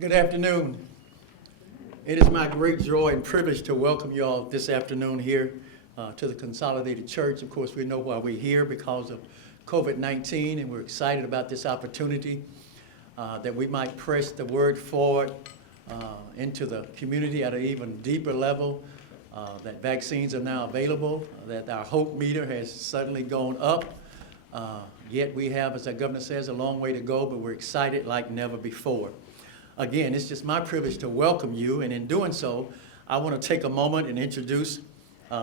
Good afternoon. It is my great joy and privilege to welcome you all this afternoon here to the Consolidated Church. Of course, we know why we're here because of COVID-19, and we're excited about this opportunity that we might press the word forward into the community at an even deeper level, that vaccines are now available, that our hope meter has suddenly gone up. Yet we have, as our governor says, a long way to go, but we're excited like never before. Again, it's just my privilege to welcome you, and in doing so, I want to take a moment and introduce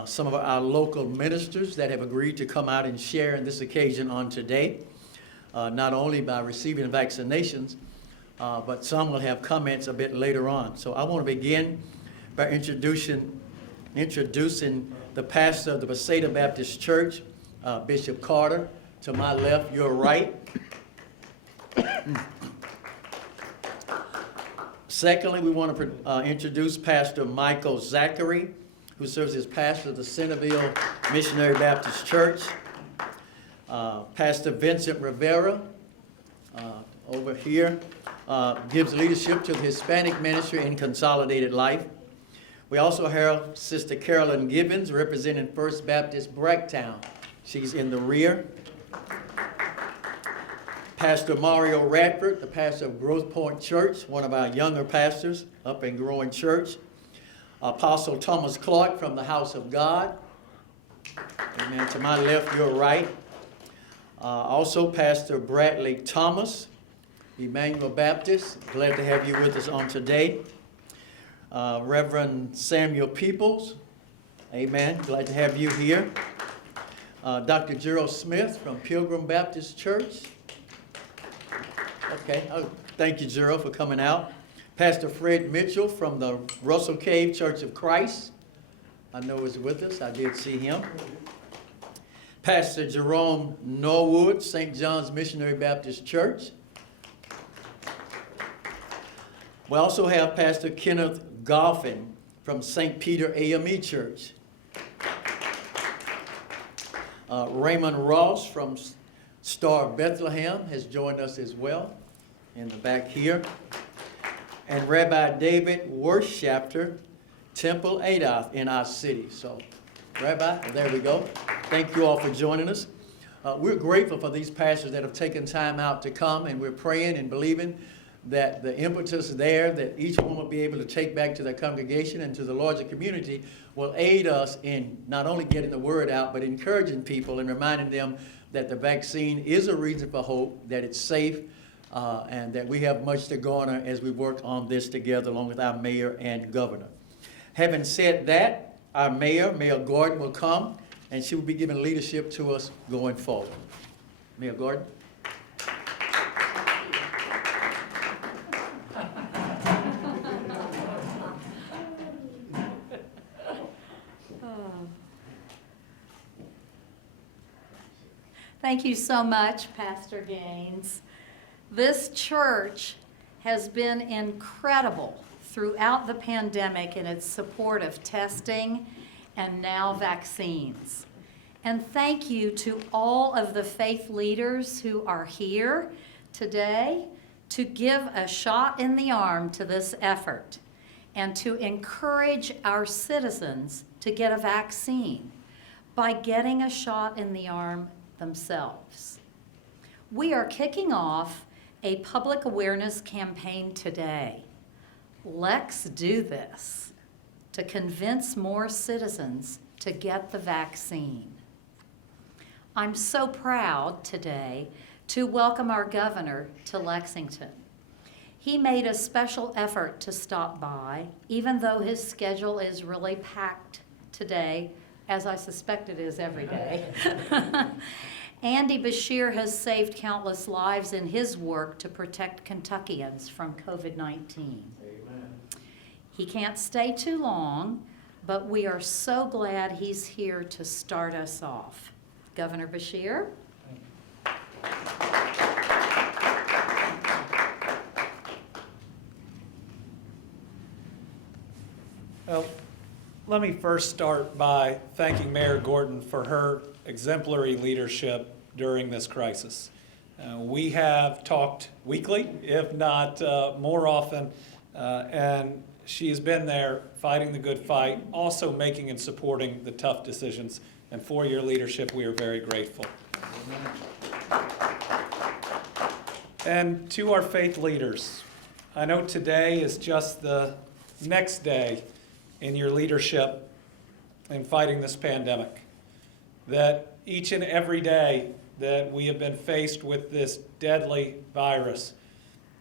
some of our local ministers that have agreed to come out and share in this occasion on today, not only by receiving vaccinations, but some will have comments a bit later on. So I want to begin by introducing the pastor of the Beshear Baptist Church, Bishop Carter. To my left, your right. Secondly, we want to introduce Pastor Michael Zachary, who serves as pastor of the Centerville Missionary Baptist Church. Pastor Vincent Rivera, over here, gives leadership to the Hispanic ministry in Consolidated Life. We also have Sister Carolyn Gibbons, representing First Baptist Bracktown. She's in the rear. Pastor Mario Radford, the pastor of Growth Point Church, one of our younger pastors up and growing church. Apostle Thomas Clark from the House of God. Amen. To my left, your right. Also, Pastor Bradley Thomas, Emmanuel Baptist. Glad to have you with us on today. Reverend Samuel Peoples. Amen. Glad to have you here. Dr. Gerald Smith from Pilgrim Baptist Church. Okay, thank you, Gerald, for coming out. Pastor Fred Mitchell from the Russell Cave Church of Christ. I know he's with us. I did see him. Pastor Jerome Norwood, St. John's Missionary Baptist Church. We also have Pastor Kenneth Goffin from St. Peter AME Church. Raymond Ross from Star of Bethlehem has joined us as well in the back here. And Rabbi David Worshapter, Temple Adoth in our city. So, Rabbi, there we go. Thank you all for joining us. We're grateful for these pastors that have taken time out to come, and we're praying and believing that the impetus there that each one will be able to take back to their congregation and to the larger community will aid us in not only getting the word out, but encouraging people and reminding them that the vaccine is a reason for hope, that it's safe, and that we have much to garner as we work on this together along with our mayor and governor. Having said that, our Mayor Gorton, will come, and she will be giving leadership to us going forward. Mayor Gorton. Thank you so much, Pastor Gaines. This church has been incredible throughout the pandemic in its support of testing and now vaccines. And thank you to all of the faith leaders who are here today to give a shot in the arm to this effort and to encourage our citizens to get a vaccine by getting a shot in the arm themselves. We are kicking off a public awareness campaign today. Let's do this to convince more citizens to get the vaccine. I'm so proud today to welcome our governor to Lexington. He made a special effort to stop by, even though his schedule is really packed today, as I suspect it is every day. Andy Beshear has saved countless lives in his work to protect Kentuckians from COVID-19. Amen. He can't stay too long, but we are so glad he's here to start us off. Governor Beshear. Well, let me first start by thanking Mayor Gorton for her exemplary leadership during this crisis. We have talked weekly, if not more often, and she has been there fighting the good fight, also making and supporting the tough decisions. And for your leadership, we are very grateful. And to our faith leaders, I know today is just the next day in your leadership in fighting this pandemic. That each and every day that we have been faced with this deadly virus,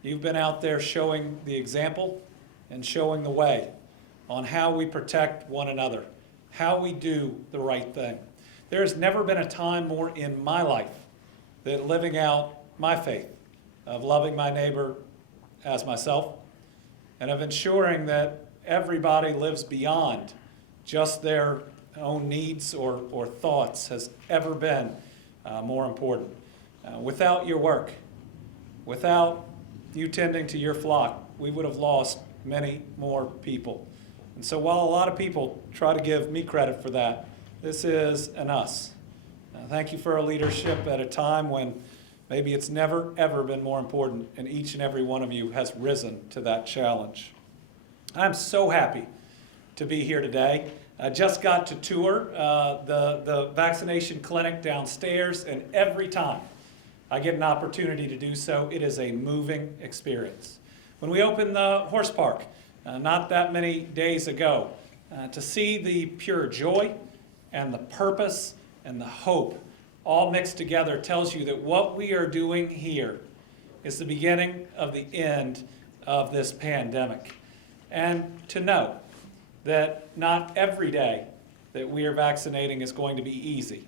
you've been out there showing the example and showing the way on how we protect one another, how we do the right thing. There has never been a time more in my life that living out my faith of loving my neighbor as myself and of ensuring that everybody lives beyond just their own needs or thoughts has ever been more important. Without your work, without you tending to your flock, we would have lost many more people. And so while a lot of people try to give me credit for that, this is an us. Thank you for our leadership at a time when maybe it's never, ever been more important, and each and every one of you has risen to that challenge. I'm so happy to be here today. I just got to tour the vaccination clinic downstairs, and every time I get an opportunity to do so, it is a moving experience. When we opened the horse park not that many days ago, to see the pure joy and the purpose and the hope all mixed together tells you that what we are doing here is the beginning of the end of this pandemic. And to know that not every day that we are vaccinating is going to be easy.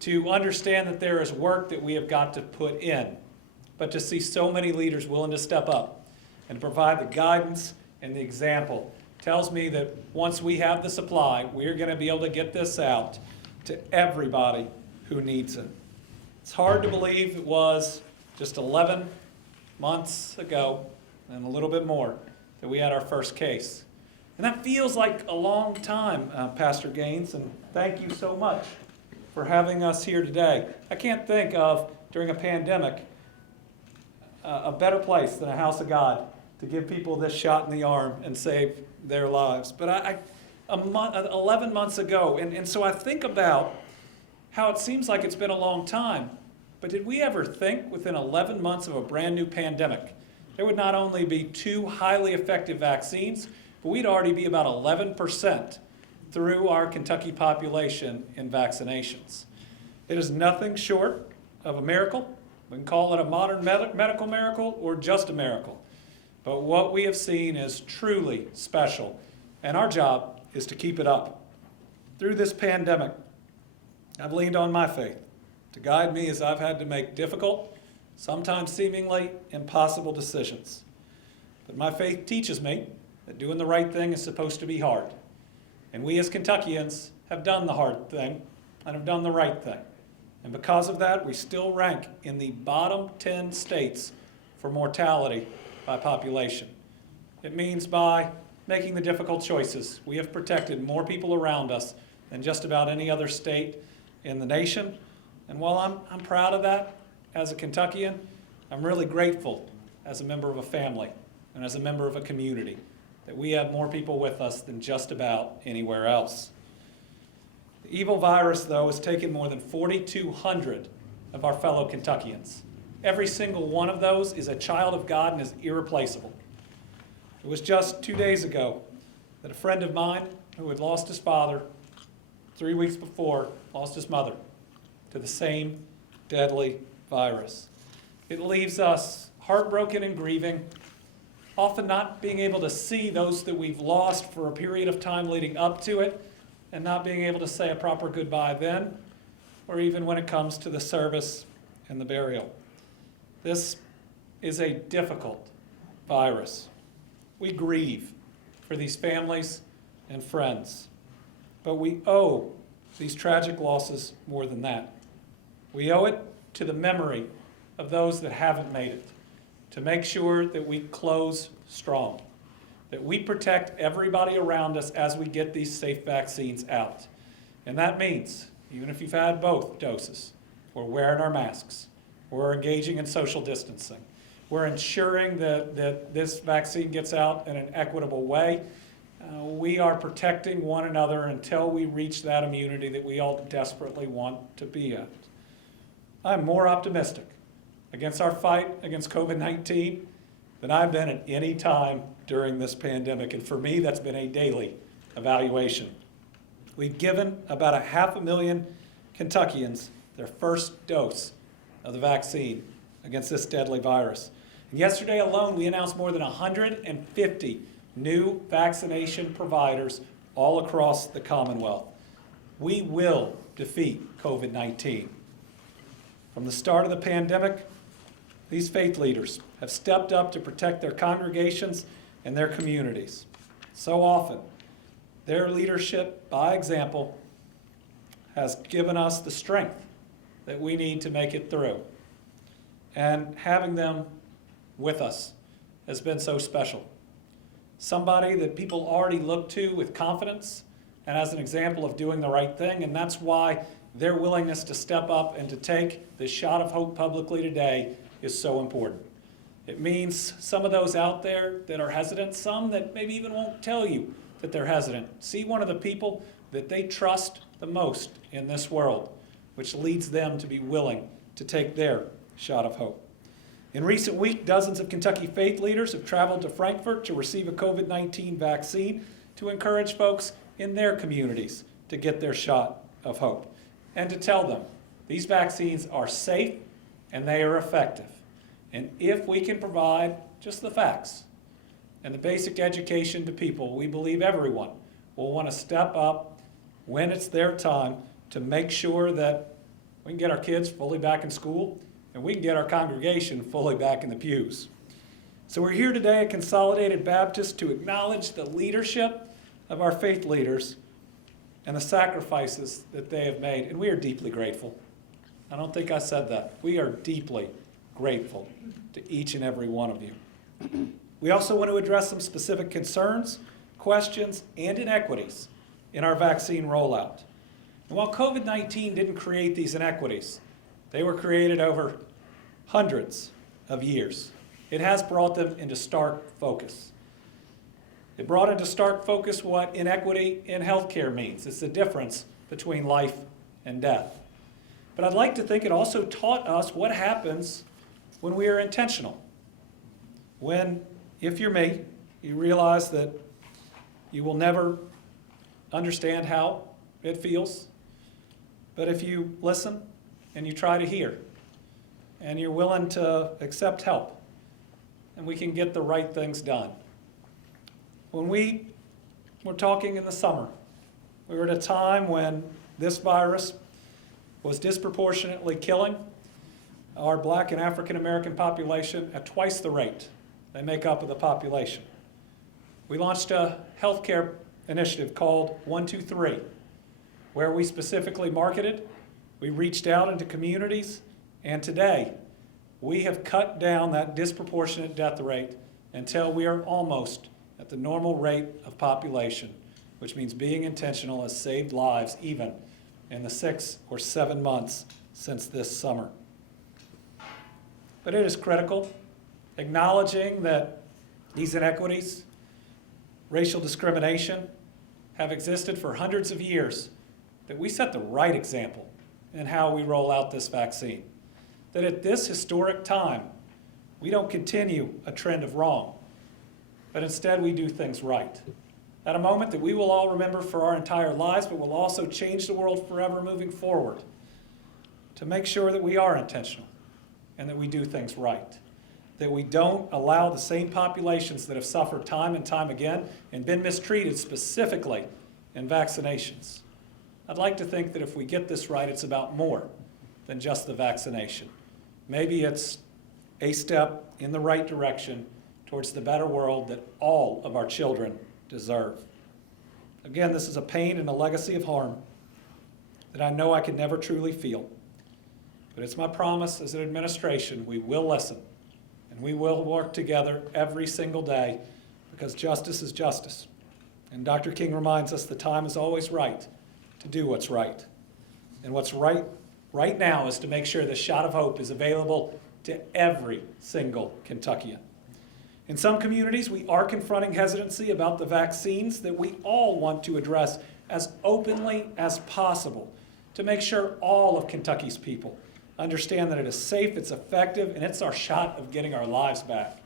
To understand that there is work that we have got to put in, but to see so many leaders willing to step up and provide the guidance and the example tells me that once we have the supply, we are going to be able to get this out to everybody who needs it. It's hard to believe it was just 11 months ago, and a little bit more, that we had our first case. And that feels like a long time, Pastor Gaines, and thank you so much for having us here today. I can't think of, during a pandemic, a better place than a house of God to give people this shot in the arm and save their lives. But 11 months ago, and so I think about how it seems like it's been a long time, but did we ever think within 11 months of a brand new pandemic, there would not only be 2 highly effective vaccines, but we'd already be about 11% through our Kentucky population in vaccinations. It is nothing short of a miracle. We can call it a modern medical miracle or just a miracle. But what we have seen is truly special, and our job is to keep it up. Through this pandemic, I've leaned on my faith to guide me as I've had to make difficult, sometimes seemingly impossible decisions. But my faith teaches me that doing the right thing is supposed to be hard. And we as Kentuckians have done the hard thing and have done the right thing. And because of that, we still rank in the bottom 10 states for mortality by population. It means by making the difficult choices, we have protected more people around us than just about any other state in the nation. And while I'm proud of that as a Kentuckian, I'm really grateful as a member of a family and as a member of a community that we have more people with us than just about anywhere else. The evil virus, though, has taken more than 4,200 of our fellow Kentuckians. Every single one of those is a child of God and is irreplaceable. It was just 2 days ago that a friend of mine who had lost his father 3 weeks before lost his mother to the same deadly virus. It leaves us heartbroken and grieving, often not being able to see those that we've lost for a period of time leading up to it, and not being able to say a proper goodbye then, or even when it comes to the service and the burial. This is a difficult virus. We grieve for these families and friends, but we owe these tragic losses more than that. We owe it to the memory of those that haven't made it, to make sure that we close strong, that we protect everybody around us as we get these safe vaccines out. And that means, even if you've had both doses, we're wearing our masks, We're engaging in social distancing. We're ensuring that this vaccine gets out in an equitable way. We are protecting one another until we reach that immunity that we all desperately want to be at. I'm more optimistic against our fight against COVID-19 than I've been at any time during this pandemic. And for me, that's been a daily evaluation. We've given about 500,000 Kentuckians their first dose of the vaccine against this deadly virus. And yesterday alone, we announced more than 150 new vaccination providers all across the Commonwealth. We will defeat COVID-19. From the start of the pandemic, these faith leaders have stepped up to protect their congregations and their communities. So often, their leadership, by example, has given us the strength that we need to make it through. And having them with us has been so special. Somebody that people already look to with confidence and as an example of doing the right thing, and that's why their willingness to step up and to take this shot of hope publicly today is so important. It means some of those out there that are hesitant, some that maybe even won't tell you that they're hesitant, see one of the people that they trust the most in this world, which leads them to be willing to take their shot of hope. In recent weeks, dozens of Kentucky faith leaders have traveled to Frankfurt to receive a COVID-19 vaccine to encourage folks in their communities to get their shot of hope and to tell them these vaccines are safe and they are effective. And if we can provide just the facts and the basic education to people, we believe everyone will want to step up when it's their time to make sure that we can get our kids fully back in school and we can get our congregation fully back in the pews. So we're here today at Consolidated Baptist to acknowledge the leadership of our faith leaders and the sacrifices that they have made, and we are deeply grateful. I don't think I said that. We are deeply grateful to each and every one of you. We also want to address some specific concerns, questions, and inequities in our vaccine rollout. And while COVID-19 didn't create these inequities, they were created over hundreds of years. It has brought them into stark focus. It brought into stark focus what inequity in healthcare means. It's the difference between life and death. But I'd like to think it also taught us what happens when we are intentional. When, if you're me, you realize that you will never understand how it feels. But if you listen and you try to hear and you're willing to accept help, and we can get the right things done. When we were talking in the summer, we were at a time when this virus was disproportionately killing our Black and African American population at twice the rate they make up of the population. We launched a healthcare initiative called 123, where we specifically marketed, we reached out into communities, and today we have cut down that disproportionate death rate until we are almost at the normal rate of population, which means being intentional has saved lives even in the 6 or 7 months since this summer. But it is critical, acknowledging that these inequities, racial discrimination, have existed for hundreds of years, that we set the right example in how we roll out this vaccine. That at this historic time, we don't continue a trend of wrong, but instead we do things right. At a moment that we will all remember for our entire lives, but will also change the world forever moving forward, to make sure that we are intentional and that we do things right. That we don't allow the same populations that have suffered time and time again and been mistreated specifically in vaccinations. I'd like to think that if we get this right, it's about more than just the vaccination. Maybe it's a step in the right direction towards the better world that all of our children deserve. Again, this is a pain and a legacy of harm that I know I can never truly feel. But it's my promise as an administration, we will listen and we will work together every single day because justice is justice. And Dr. King reminds us the time is always right to do what's right. And what's right right now is to make sure the shot of hope is available to every single Kentuckian. In some communities, we are confronting hesitancy about the vaccines that we all want to address as openly as possible to make sure all of Kentucky's people understand that it is safe, it's effective, and it's our shot of getting our lives back.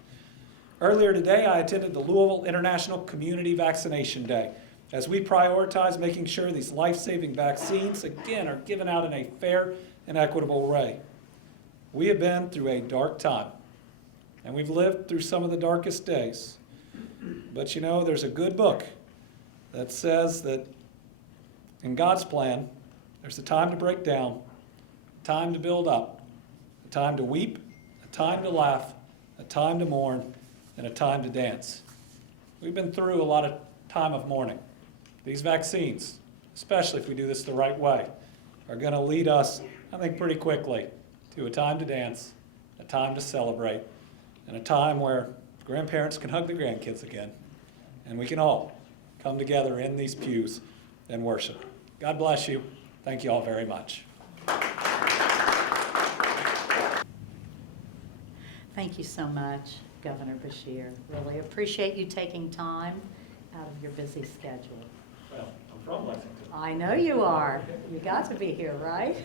Earlier today, I attended the Louisville International Community Vaccination Day as we prioritize making sure these life-saving vaccines, again, are given out in a fair and equitable way. We have been through a dark time, and we've lived through some of the darkest days. But you know, there's a good book that says that in God's plan, there's a time to break down, a time to build up, a time to weep, a time to laugh, a time to mourn, and a time to dance. We've been through a lot of time of mourning. These vaccines, especially if we do this the right way, are going to lead us, I think, pretty quickly to a time to dance, a time to celebrate, and a time where grandparents can hug their grandkids again, and we can all come together in these pews and worship. God bless you. Thank you all very much. Thank you so much, Governor Beshear. Really appreciate you taking time out of your busy schedule. Well, I'm from Lexington. I know you are. You got to be here, right?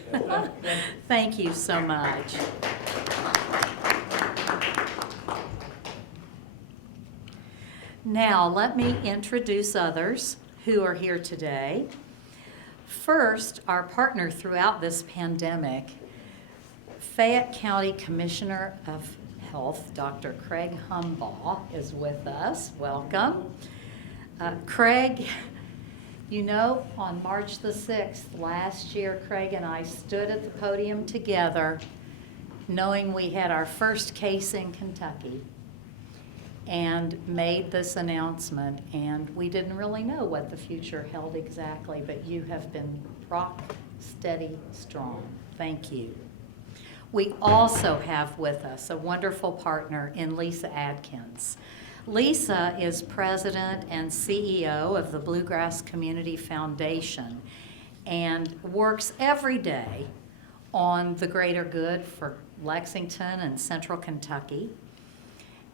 Thank you so much. Now, let me introduce others who are here today. First, our partner throughout this pandemic, Fayette County Commissioner of Health, Dr. Kraig Humbaugh, is with us. Welcome. Kraig, you know, on March the 6th last year, Kraig and I stood at the podium together knowing we had our first case in Kentucky and made this announcement, and we didn't really know what the future held exactly, but you have been rock steady strong. Thank you. We also have with us a wonderful partner in Lisa Adkins. Lisa is president and CEO of the Bluegrass Community Foundation and works every day on the greater good for Lexington and Central Kentucky.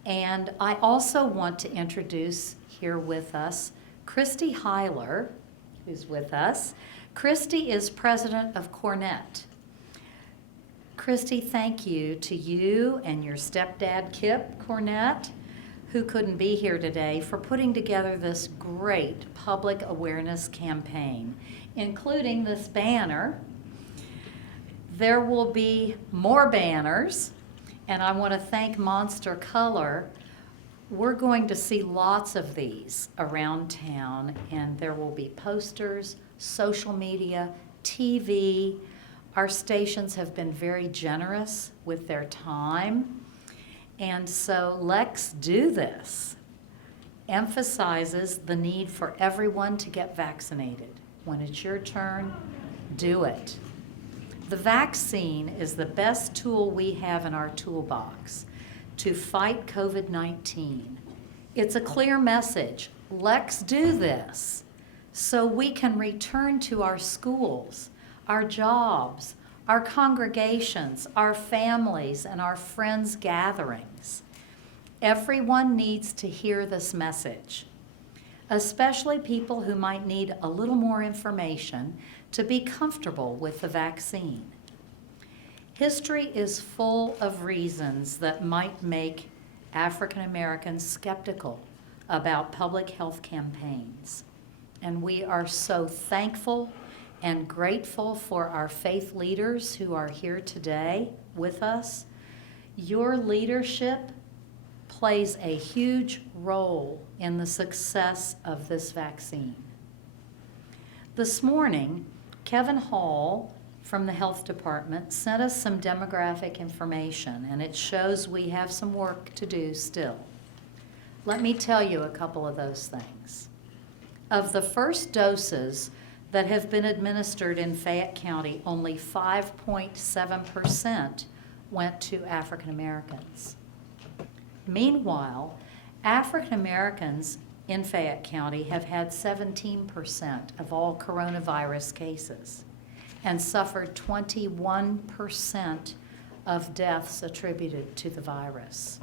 And I also want to introduce here with us Christy Heiler, who's with us. Christy is president of Cornett. Christy, thank you to you and your stepdad, Kip Cornett, who couldn't be here today, for putting together this great public awareness campaign, including this banner. There will be more banners, and I want to thank Monster Color. We're going to see lots of these around town, and there will be posters, social media, TV. Our stations have been very generous with their time. And so Let's Do This emphasizes the need for everyone to get vaccinated. When it's your turn, do it. The vaccine is the best tool we have in our toolbox to fight COVID-19. It's a clear message. Let's do this so we can return to our schools, our jobs, our congregations, our families, and our friends' gatherings. Everyone needs to hear this message, especially people who might need a little more information to be comfortable with the vaccine. History is full of reasons that might make African Americans skeptical about public health campaigns. And we are so thankful and grateful for our faith leaders who are here today with us. Your leadership plays a huge role in the success of this vaccine. This morning, Kevin Hall from the health department sent us some demographic information, and it shows we have some work to do still. Let me tell you a couple of those things. Of the first doses that have been administered in Fayette County, only 5.7% went to African Americans. Meanwhile, African Americans in Fayette County have had 17% of all coronavirus cases. and suffered 21% of deaths attributed to the virus.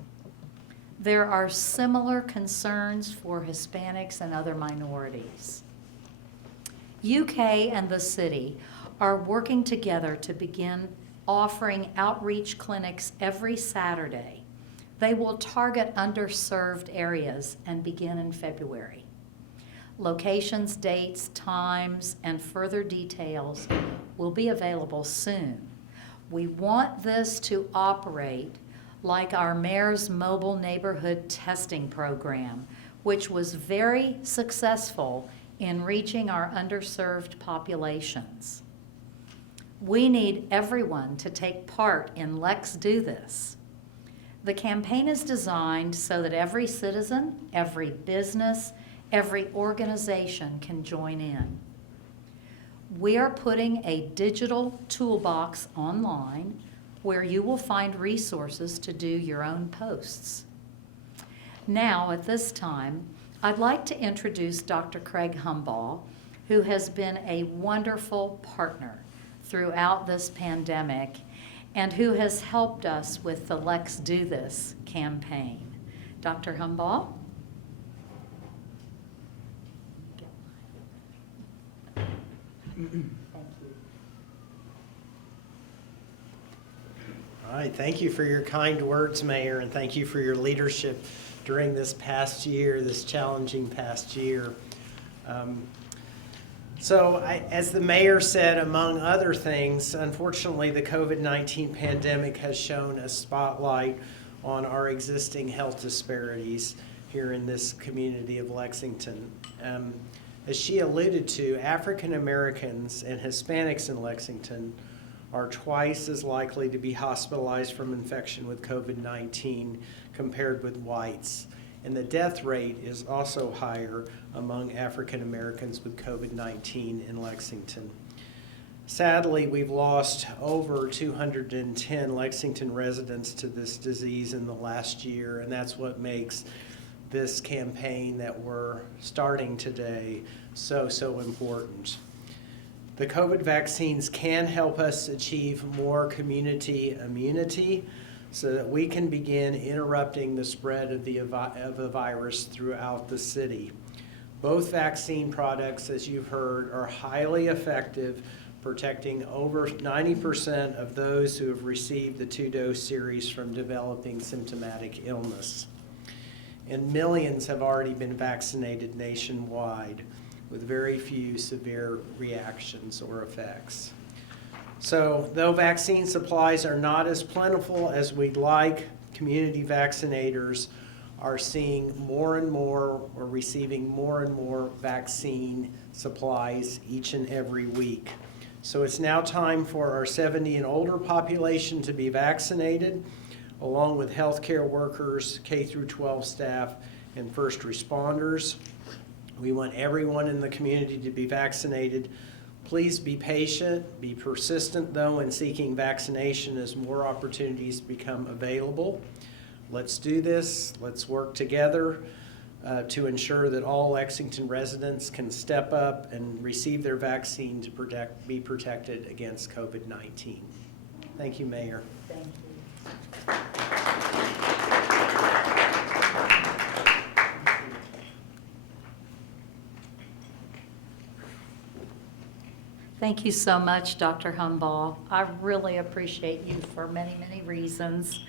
There are similar concerns for Hispanics and other minorities. UK and the city are working together to begin offering outreach clinics every Saturday. They will target underserved areas and begin in February. Locations, dates, times, and further details will be available soon. We want this to operate like our mayor's mobile neighborhood testing program, which was very successful in reaching our underserved populations. We need everyone to take part in Let's Do This. The campaign is designed so that every citizen, every business, every organization can join in. We are putting a digital toolbox online where you will find resources to do your own posts. Now, at this time, I'd like to introduce Dr. Kraig Humbaugh, who has been a wonderful partner throughout this pandemic and who has helped us with the Let's Do This campaign. Dr. Humbaugh? Thank you. All right, thank you for your kind words, Mayor, and thank you for your leadership during this past year, this challenging past year. As the mayor said, among other things, unfortunately, the COVID-19 pandemic has shown a spotlight on our existing health disparities here in this community of Lexington. As she alluded to, African Americans and Hispanics in Lexington are twice as likely to be hospitalized from infection with COVID-19 compared with whites. And the death rate is also higher among African Americans with COVID-19 in Lexington. Sadly, we've lost over 210 Lexington residents to this disease in the last year, and that's what makes this campaign that we're starting today so important. The COVID vaccines can help us achieve more community immunity so that we can begin interrupting the spread of the virus throughout the city. Both vaccine products, as you've heard, are highly effective, protecting over 90% of those who have received the 2-dose series from developing symptomatic illness. And millions have already been vaccinated nationwide with very few severe reactions or effects. So, though vaccine supplies are not as plentiful as we'd like, community vaccinators are seeing more and more or receiving more and more vaccine supplies each and every week. So it's now time for our 70 and older population to be vaccinated, along with healthcare workers, K through 12 staff, and first responders. We want everyone in the community to be vaccinated. Please be patient, be persistent though in seeking vaccination as more opportunities become available. Let's do this. Let's work together to ensure that all Lexington residents can step up and receive their vaccine to be protected against COVID-19. Thank you, Mayor. Thank you. Thank you so much, Dr. Humbaugh. I really appreciate you for many, many reasons.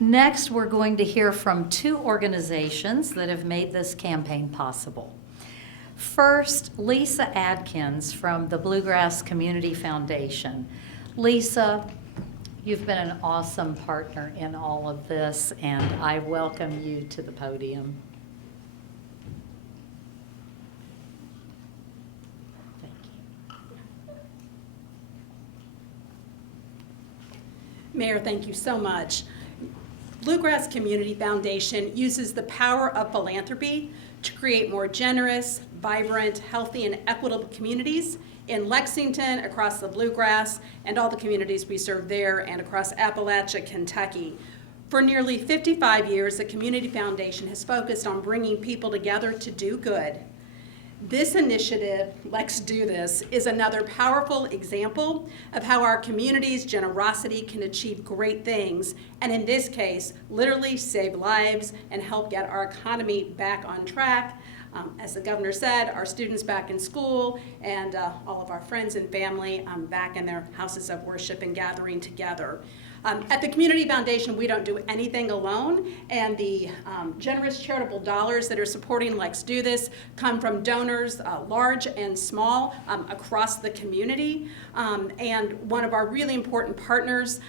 Next, we're going to hear from two organizations that have made this campaign possible. First, Lisa Adkins from the Bluegrass Community Foundation. Lisa, you've been an awesome partner in all of this, and I welcome you to the podium. Mayor, thank you so much. Bluegrass Community Foundation uses the power of philanthropy to create more generous, vibrant, healthy, and equitable communities in Lexington, across the Bluegrass, and all the communities we serve there, and across Appalachia, Kentucky. For nearly 55 years, the Community Foundation has focused on bringing people together to do good. This initiative, Let's Do This, is another powerful example of how our community's generosity can achieve great things, and in this case, literally save lives and help get our economy back on track. As the governor said, our students back in school and all of our friends and family back in their houses of worship and gathering together. At the Community Foundation, we don't do anything alone, and the generous charitable dollars that are supporting Let's Do This come from donors, large and small, across the community. And one of our really important partners,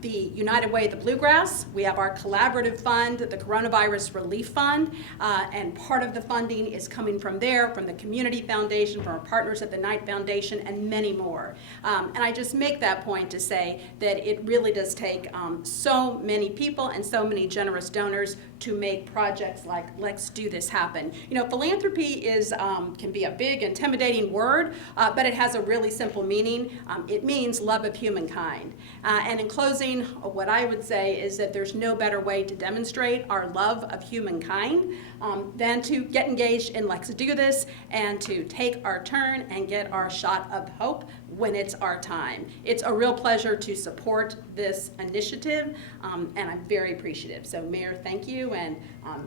the United Way of the Bluegrass, we have our collaborative fund, the Coronavirus Relief Fund, and part of the funding is coming from there, from the Community Foundation, from our partners at the Knight Foundation, and many more. And I just make that point to say that it really does take so many people and so many generous donors to make projects like Let's Do This happen. You know, philanthropy is can be a big, intimidating word, but it has a really simple meaning. It means love of humankind. And in closing, what I would say is that there's no better way to demonstrate our love of humankind than to get engaged in Let's Do This and to take our turn and get our shot of hope when it's our time. It's a real pleasure to support this initiative, and I'm very appreciative. So Mayor, thank you, and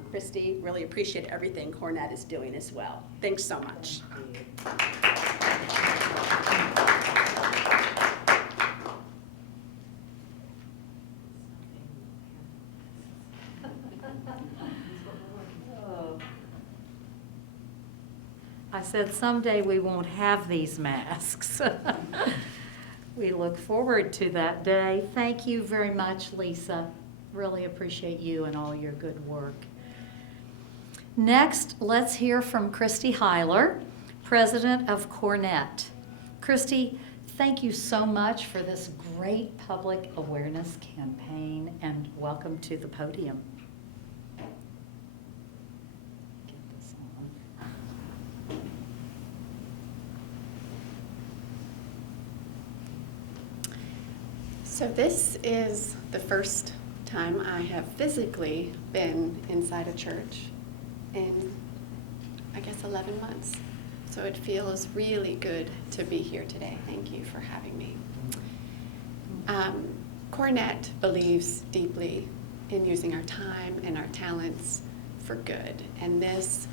Christy, really appreciate everything Cornett is doing as well. Thanks so much. I said someday we won't have these masks. We look forward to that day. Thank you very much, Lisa. Really appreciate you and all your good work. Next, let's hear from Christy Heiler, President of Cornett. Christy, thank you so much for this great public awareness campaign, and welcome to the podium. Get this on. So this is the first time I have physically been inside a church in, I guess, 11 months. So it feels really good to be here today. Thank you for having me. Cornett believes deeply in using our time and our talents for good. And this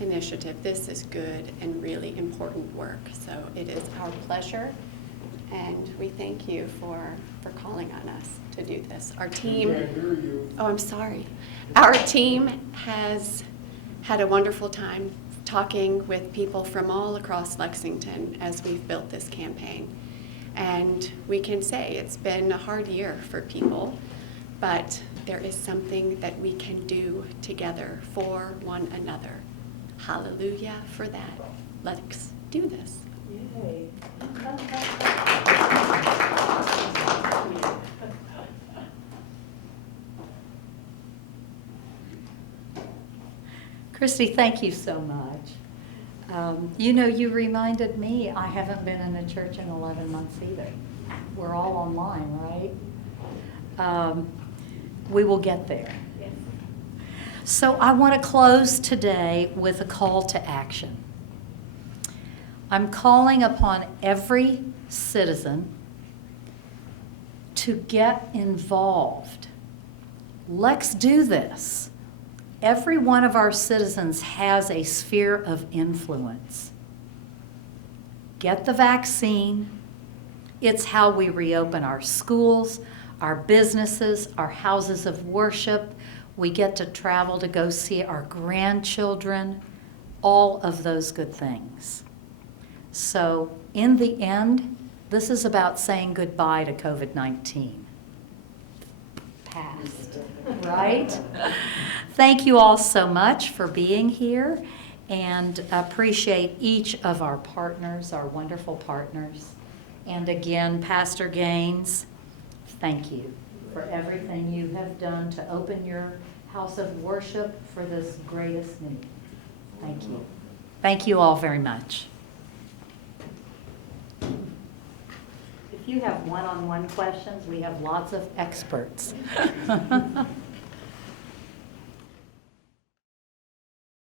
initiative, this is good and really important work. So it is our pleasure, and we thank you for calling on us to do this. Our team, oh, I'm sorry. Our team has had a wonderful time talking with people from all across Lexington as we've built this campaign. And we can say it's been a hard year for people, but there is something that we can do together for one another. Hallelujah for that. Let's do this. Yay. Christy, thank you so much. You know, you reminded me I haven't been in a church in 11 months either. We're all online, right? We will get there. So I want to close today with a call to action. I'm calling upon every citizen to get involved. Let's do this. Every one of our citizens has a sphere of influence. Get the vaccine. It's how we reopen our schools, our businesses, our houses of worship. We get to travel to go see our grandchildren, all of those good things. So in the end, this is about saying goodbye to COVID-19. Past, right? Thank you all so much for being here, and appreciate each of our partners, our wonderful partners. And again, Pastor Gaines, thank you for everything you have done to open your house of worship for this greatest need. Thank you. Thank you all very much. If you have one-on-one questions, we have lots of experts.